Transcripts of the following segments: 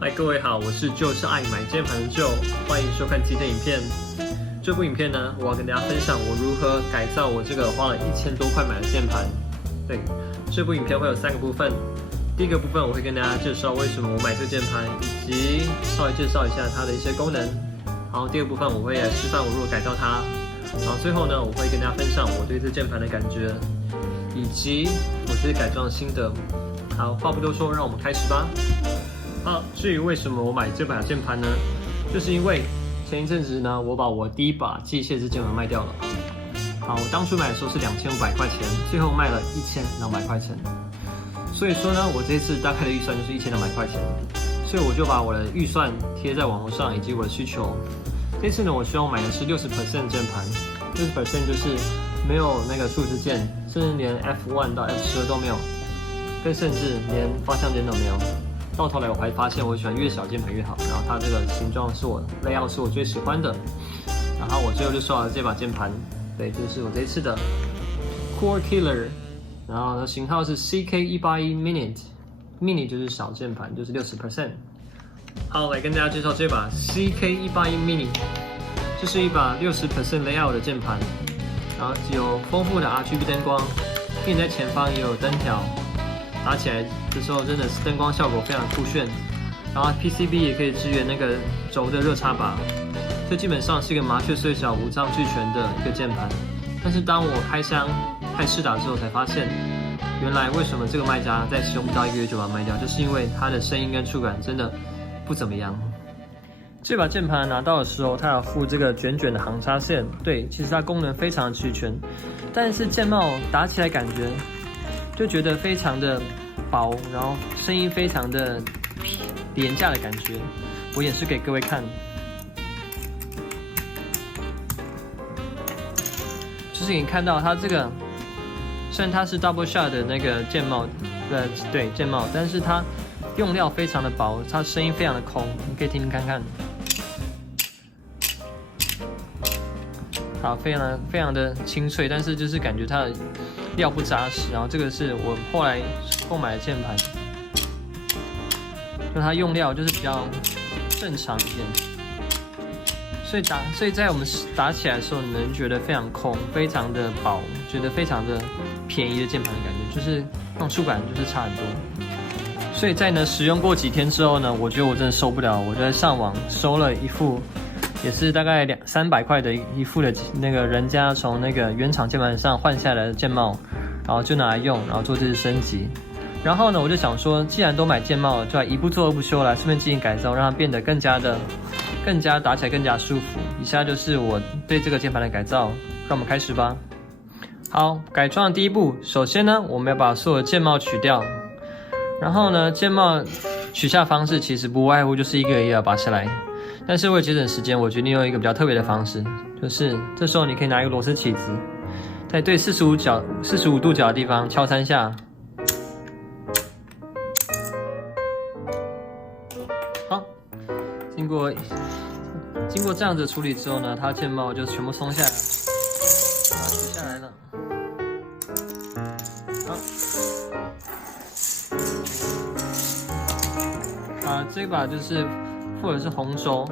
嗨，各位好，我是就是爱买键盘的 Joe， 欢迎收看今天影片。这部影片呢，我要跟大家分享我如何改造我这个花了1000多块买的键盘。对，这部影片会有3个部分。第一个部分我会跟大家介绍为什么我买这个键盘，以及稍微介绍一下它的一些功能。然后第二个部分我会来示范我如何改造它。然后最后呢，我会跟大家分享我对这键盘的感觉，以及我这些改装的心得。好，话不多说，让我们开始吧。好，至于为什么我买这把键盘呢？就是因为前一阵子呢，我把我第一把机械式键盘卖掉了。好，我当初买的时候是2500块钱，最后卖了1200块钱。所以说呢，我这次大概的预算就是1200块钱，所以我就把我的预算贴在网络上以及我的需求。这次呢，我希望买的是60% 键盘，60% 就是没有那个数字键，甚至连 F1 到 F12都没有，更甚至连方向键都没有。到头来我还发现我喜欢越小键盘越好，然后它这个形状是我 layout 是我最喜欢的，然后我最后就收了这把键盘，对，这是我这一次的 Core Killer， 然后它型号是 CK181 Mini 就是小键盘，就是60%。好，来跟大家介绍这把 CK181 Mini， 这是一把60% layout 的键盘，然后有丰富的 RGB 灯光，并且在前方也有灯条。打起来的时候真的是灯光效果非常酷炫，然后 PCB 也可以支援那个轴的热插拔，这基本上是一个麻雀虽小五脏俱全的一个键盘。但是当我开箱看试打之后才发现，原来为什么这个卖家在使用不到1个月就把它卖掉，就是因为它的声音跟触感真的不怎么样。这把键盘拿到的时候，它有附这个卷卷的行插线，对，其实它功能非常的齐全，但是键帽打起来感觉就觉得非常的薄，然后声音非常的廉价的感觉。我演示给各位看，就是你看到它这个，虽然它是 double shot 的那个键帽，对键帽，但是它用料非常的薄，它声音非常的空，你可以听听看看。好，非常的清脆，但是就是感觉它的料不扎实。然后这个是我后来购买的键盘，就它用料就是比较正常一点，所以在我们打起来的时候，你们觉得非常空，非常的薄，觉得非常的便宜的键盘的感觉，就是那种触感就是差很多。所以在呢使用过几天之后呢，我觉得我真的受不了，我就在上网收了一副。也是大概300块的一副的那个人家从那个原厂键盘上换下来的键帽，然后就拿来用，然后做这次升级。然后呢，我就想说，既然都买键帽了，就来一不做二不休来，顺便进行改造，让它变得更加打起来更加舒服。以下就是我对这个键盘的改造，让我们开始吧。好，改装的第一步，首先呢，我们要把所有的键帽取掉。然后呢，键帽取下方式其实不外乎就是一个一个要拔下来。但是为了节省时间，我决定用一个比较特别的方式，就是这时候你可以拿一个螺丝起子，在对45度角的地方敲3下。好，经过这样子的处理之后呢，它键帽就全部松下来了，把它取下来了。好，这把就是或者是红轴。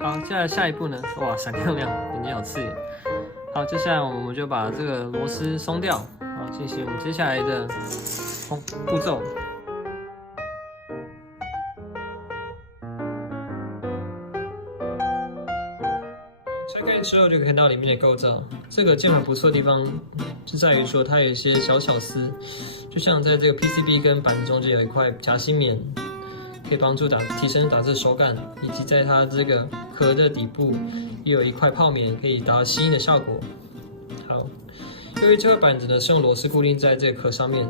好，接下来下一步呢？哇，闪亮亮，眼睛好刺眼。好，接下来我们就把这个螺丝松掉，好，进行我们接下来的步骤。拆开之后就可以看到里面的构造。这个键盘不错的地方是在于说它有一些小巧思，就像在这个 PCB 跟板子中间有一块夹心棉。可以帮助提升打字手感，以及在它这个壳的底部也有一块泡棉，可以达到吸音的效果。好，由于这块板子呢是用螺丝固定在这个壳上面，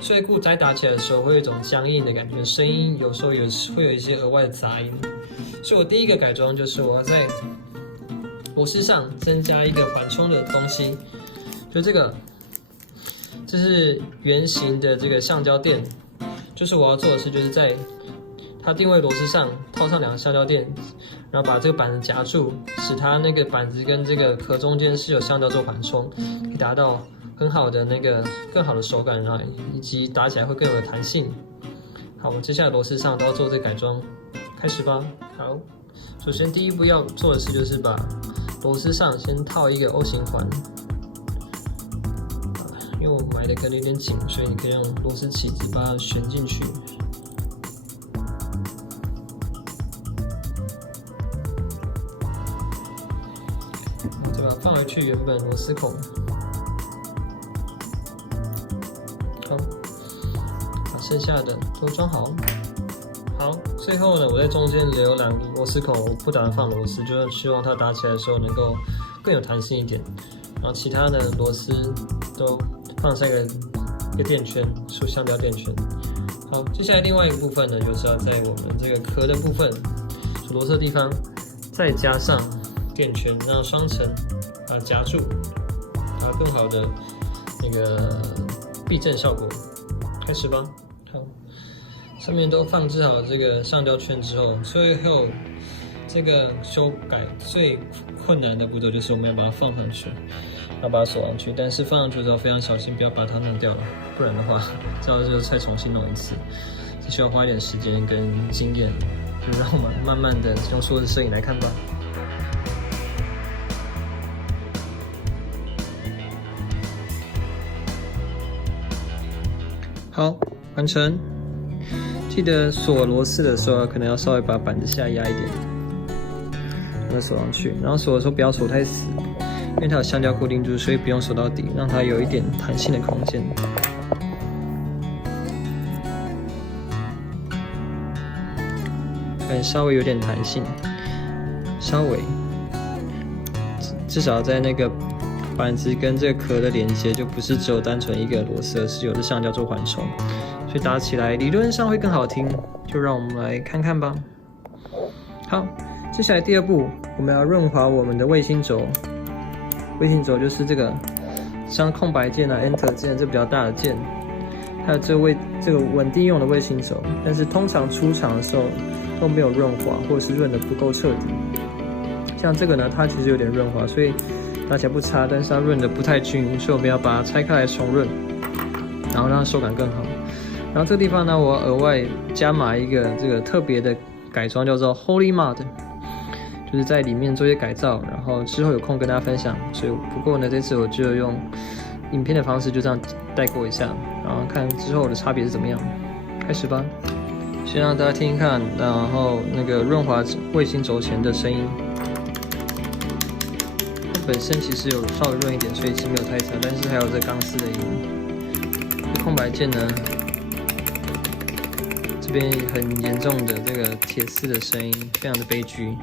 所以在打起来的时候会有一种僵硬的感觉，声音有时候会有一些额外的杂音。所以我第一个改装就是我要在螺丝上增加一个缓冲的东西，就这是圆形的这个橡胶垫，就是我要做的事就是在它定位螺丝上套上2个橡胶垫，然后把这个板子夹住，使它那个板子跟这个壳中间是有橡胶做缓冲，可以达到更好的手感，然后以及打起来会更有弹性。好，我接下来螺丝上都要做这个改装。开始吧。好，首先第一步要做的事就是把螺丝上先套一个 O 型环，因为我买的可能有点紧，所以你可以用螺丝起子把它旋进去。再把它放回去原本螺丝孔。好，把剩下的都装好。好，最后呢，我在中间留2个螺丝孔，我不打算放螺丝，就是希望它打起来的时候能够更有弹性一点。然后其他的螺丝都放上一个垫圈，橡胶垫圈。好，接下来另外一个部分呢，就是要在我们这个壳的部分，螺丝的地方再加上垫圈，让双层把它夹住，达更好的那个避震效果。开始吧。好。上面都放置好这个橡胶圈之后，最后这个修改最困难的步骤就是我们要把它放上去，要把它锁上去。但是放上去之后非常小心，不要把它弄掉了，不然的话，这样就再重新弄一次。这需要花一点时间跟经验，就让我们慢慢的用所有的摄影来看吧。好，完成。记得锁螺丝的时候，可能要稍微把板子下压一点，把它锁上去。然后锁的时候不要锁太死，因为它有橡胶固定住，所以不用锁到底，让它有一点弹性的空间。稍微有点弹性，稍微，至少在那个板子跟这个壳的连接，就不是只有单纯一个螺丝，而是有的橡胶做缓冲。所以打起来理论上会更好听，就让我们来看看吧。好，接下来第2步，我们要润滑我们的卫星轴。卫星轴就是这个像空白键啊、Enter 键这比较大的键，还有这个稳定用的卫星轴。但是通常出厂的时候都没有润滑，或者是润得不够彻底。像这个呢，它其实有点润滑，所以打起来不差，但是它润得不太均匀，所以我们要把它拆开来重润，然后让它手感更好。然后这个地方呢，我额外加码一个这个特别的改装，叫做 Holy Mod， 就是在里面做一些改造，然后之后有空跟大家分享。所以不过呢，这次我就用影片的方式就这样带过一下，然后看之后的差别是怎么样。开始吧，先让大家听听看，然后那个润滑卫星轴前的声音。它本身其实有稍微润一点，所以其实没有太差，但是还有这钢丝的音。这空白键呢？这边很严重的这个铁丝的声音，非常的悲剧。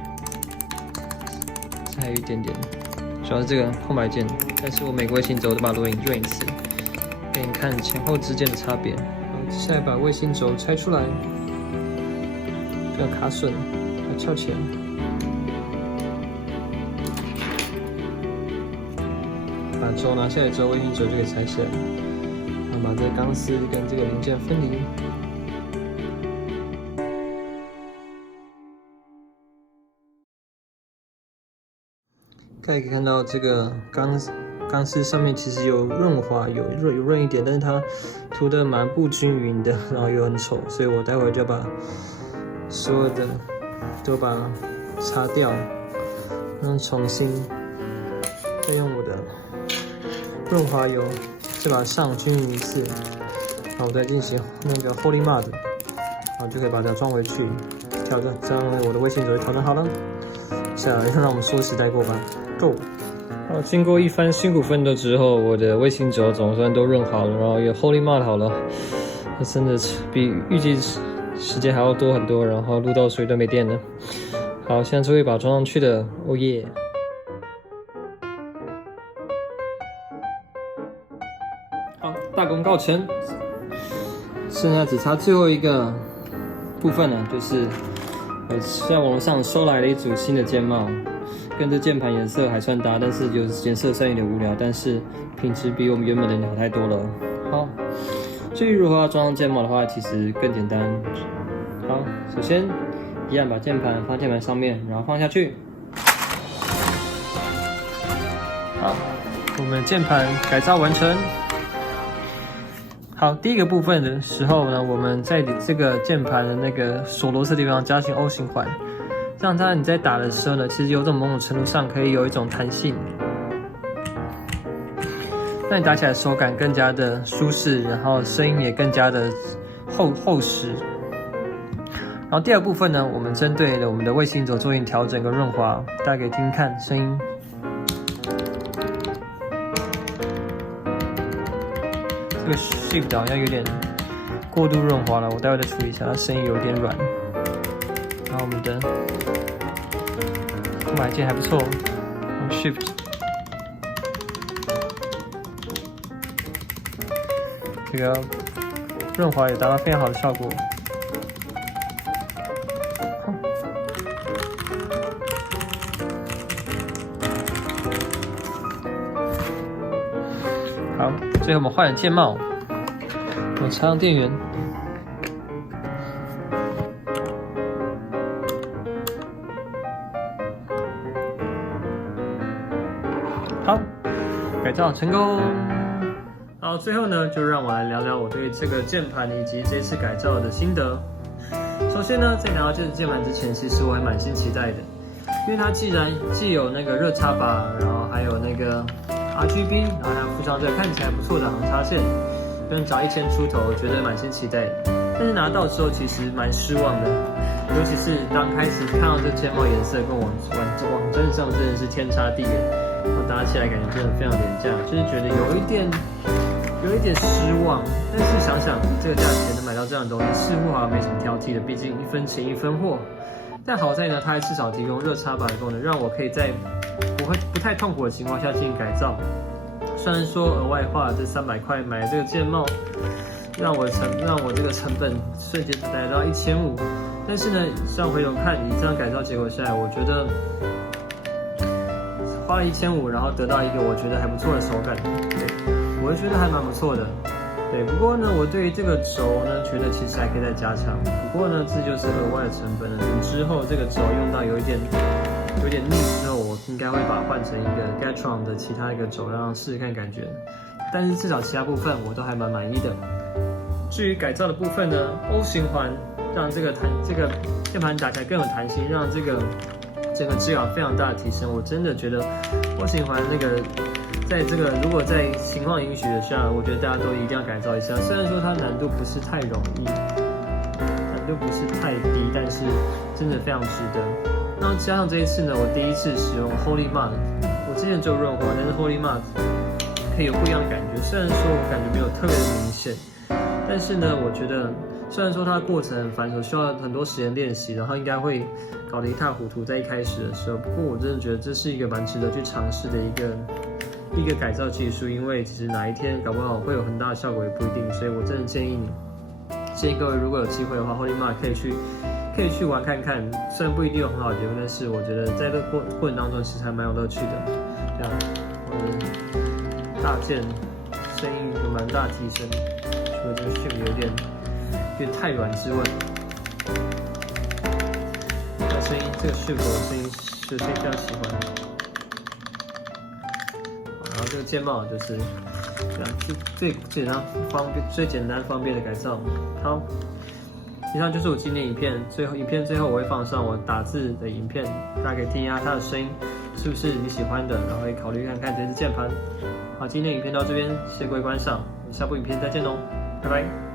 还有一点点，主要是这个空白键，但是我每个卫星轴都把它润一次，给你看前后之间的差别。好，接下来把卫星轴拆出来，不要卡榫，要翘起来。把轴拿下来之后，卫星轴就可以拆下来，然后把这个钢丝跟这个零件分离。可以看到这个钢丝上面其实有润滑，有润一点，但是它涂的蛮不均匀的，然后又很丑，所以我待会就把所有的都把它擦掉，然后重新再用我的润滑油再把它上均匀一次，然后我再进行那个 Holy Mod， 然后就可以把它装回去，调整，这样我的卫星轴就调整好了。下来让我们说时带过吧。Go！ 好，经过一番辛苦奋斗之后，我的卫星轴总算都润好了，然后也 Holy Mod 好了。它真的比预计时间还要多很多，然后录到水都没电了。好，现在终于把它装上去的，哦耶！好，大功告成，剩下只差最后一个部分了，就是在网络上收来了一组新的键帽。跟这键盘颜色还算搭，但是有颜色上有点无聊，但是品质比我们原本的好太多了。好，至于如何要装上键帽的话，其实更简单。好，首先一样把键盘放键盘上面，然后放下去。好，我们键盘改造完成。好。好，第一个部分的时候呢，我们在这个键盘的那个锁螺丝地方加进 O 型环，这样它你在打的时候呢，其实有种某种程度上可以有一种弹性，让你打起来手感更加的舒适，然后声音也更加的厚实。然后第二部分呢，我们针对了我们的卫星轴做一点调整跟润滑，大家可以听听看声音。这个 shift 好像有点过度润滑了，我待会再处理一下，它声音有点软。然后我们的空白键还不错 ，shift 这个润滑也达到非常好的效果。好，最后我们换了键帽，我插上电源。好，改造成功。好，最后呢，就让我来聊聊我对这个键盘以及这次改造的心得。首先呢，在拿到这支键盘之前，其实我还蛮心期待的，因为它既有那个热插拔，然后还有那个RGB， 然后还附上这个看起来不错的行插线，跟找1000出头，我觉得满心期待的。但是拿到之后其实蛮失望的，尤其是当开始看到这键帽颜色跟网站上真的是天差地远，然后打起来感觉真的非常廉价，就是觉得有一点失望。但是想想这个价钱能买到这样的东西，似乎好像没什么挑剔的，毕竟1分钱1分货。但好在呢，它还至少提供热插拔的功能，让我可以在不太痛苦的情况下进行改造。虽然说额外花了这300块买了这个键帽，让我这个成本瞬间来到1500，但是呢，像回头看，以这样改造结果下来，我觉得花了1500，然后得到一个我觉得还不错的手感，对，我会觉得还蛮不错的。对，不过呢，我对于这个轴呢，觉得其实还可以再加强。不过呢，这就是额外的成本了。等之后这个轴用到有点腻之后，我应该会把它换成一个 Gatron 的其他一个轴，让试试看感觉。但是至少其他部分我都还蛮满意的。至于改造的部分呢 ，O 型环让这个键盘打起来更有弹性，让这个整个质感非常大的提升。我真的觉得 O 型环那个。在这个如果在情况允许的下，我觉得大家都一定要改造一下。虽然说它难度不是太容易，难度不是太低，但是真的非常值得。那加上这一次呢，我第一次使用 Holy Mud， 我之前只有润滑，但是 Holy Mud 可以有不一样的感觉。虽然说我感觉没有特别的明显，但是呢，我觉得虽然说它的过程很繁琐，需要很多时间练习，然后应该会搞得一塌糊涂在一开始的时候。不过我真的觉得这是一个蛮值得去尝试的一个改造技术，因为其实哪一天搞不好会有很大的效果也不一定，所以我真的建议各位如果有机会的话 ，Holy Mud 可以去玩看看，虽然不一定有很好的结果，但是我觉得在这个过程当中其实还蛮有乐趣的。这样，我的大键声音有蛮大提升，除了这个 shift 有点太软之外，那声音这个 shift 的声音是非常喜欢的。然后这个键帽就是这样，最简单方便的改造。好，以上就是我今天影片最后我会放上我打字的影片，大家可以听一下它的声音是不是你喜欢的，然后可以考虑看看这支键盘。好，今天影片到这边，谢谢各位观赏，我们下部影片再见喽，拜拜。